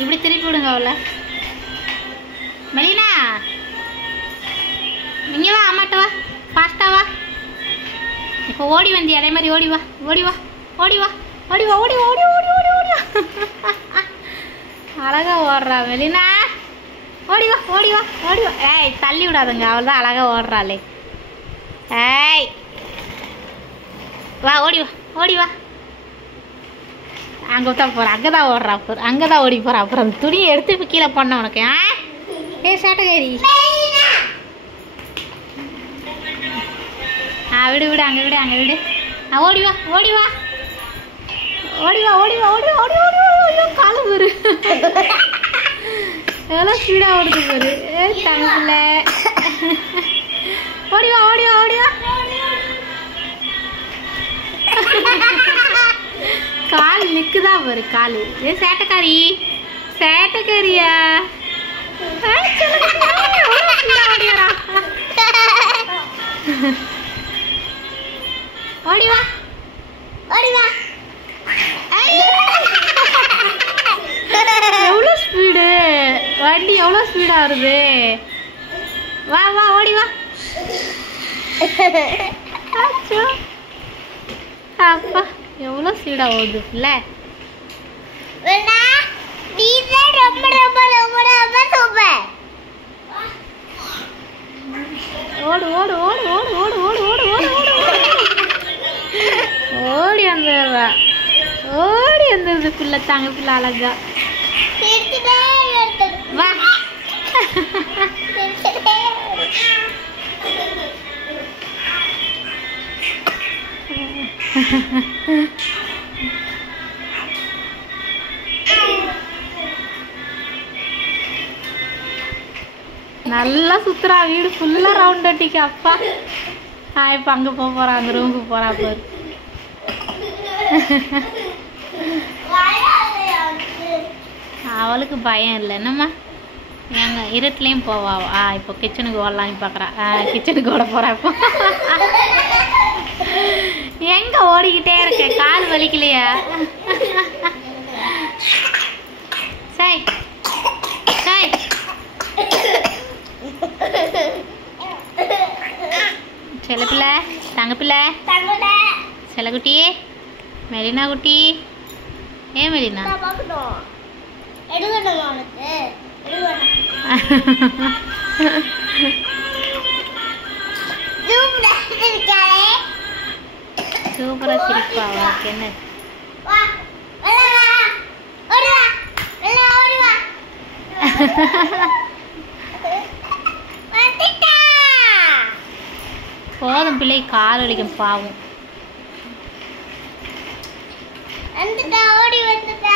இப்படி திருப்பி விடுங்க அவளை. மெலினா இங்கே வா, அம்மாட்ட வா, ஃபாஸ்ட்டாக வா. இப்போ ஓடி வந்தி, அதே மாதிரி ஓடி வா, ஓடி வா, ஓடி வா, ஓடி வா, ஓடி ஓடி ஓடி ஓடி ஓடி வா. அழகா ஓடுறா மெலினா. ஓடி வா, ஓடி வா, ஓடி வா. ஏய் தள்ளி விடாதுங்க, அவள் தான் அழகா ஓடுறாளே. ஏய் வா, ஓடி வா, ஓடி வா. அங்கே தான் போகிறேன், அங்கே தான் ஓடுறா, அப்புறம் அங்கே தான் ஓடி போகிறா. அப்புறம் அந்த துணியை எடுத்து இப்போ கீழே பண்ண உனக்கு. ஏ சேட்டகேரி. விடு விடு, அங்கே விடு, அங்கே விடு. ஓடி வா, ஓடி வா, ஓடி வா, ஓடி வா, ஓடி ஓடி ஓடி ஓடி. காலு பாரு எவ்வளோ ஸ்பீடாக ஓடுது பாரு. தங்கல ஓடி வா, ஓடி வா, ஓடி வா. கால் நிற்குதா பாரு காலு. ஏ சேட்டக்காரி, சேட்டக்காரியா. ஓடி வா, ஓடி வா. எவ்வளோ ஸ்பீடு வண்டி, எவ்வளோ ஸ்பீடாக வருது. வா வா, ஓடி வா. அப்பா எவ்வளோ ஸ்பீடாக ஓடுது இல்லை. ஓடு ஓடு ஓடு ஓடு ஓடு ஓடு ஓடு ஓடு ஓடு ஓடி வந்துடுறா, ஓடி வந்துடுது பிள்ளை. தாங்க பிள்ளை அழகா. வா நல்லா சுத்துறா, வீடு ஃபுல்லா ரவுண்ட் அடிக்க. அப்பா இப்போ அங்கே போக போறா, அந்த ரூமுக்கு போறா பாரு. அவளுக்கு பயம் இல்லை என்னம்மா. எங்க இருட்டுலேயும் போவா. இப்போ கிச்சனுக்கு ஓடலான்னு பார்க்குறா. கிச்சனுக்கு ஓட போறா இப்போ. எங்க ஓடிக்கிட்டே இருக்க, கால் வலிக்கலையா? சரி சரி. செல்ல பிள்ளை, தங்க பிள்ளை, செல்ல குட்டி, மெலினா குட்டி. ஏன் மெலினா? சூப்பரா சிரிப்பா. அவளுக்கு என்ன போதும், பிள்ளை கால் வலிக்கும் பாவம். ஓடி வந்துட்டா.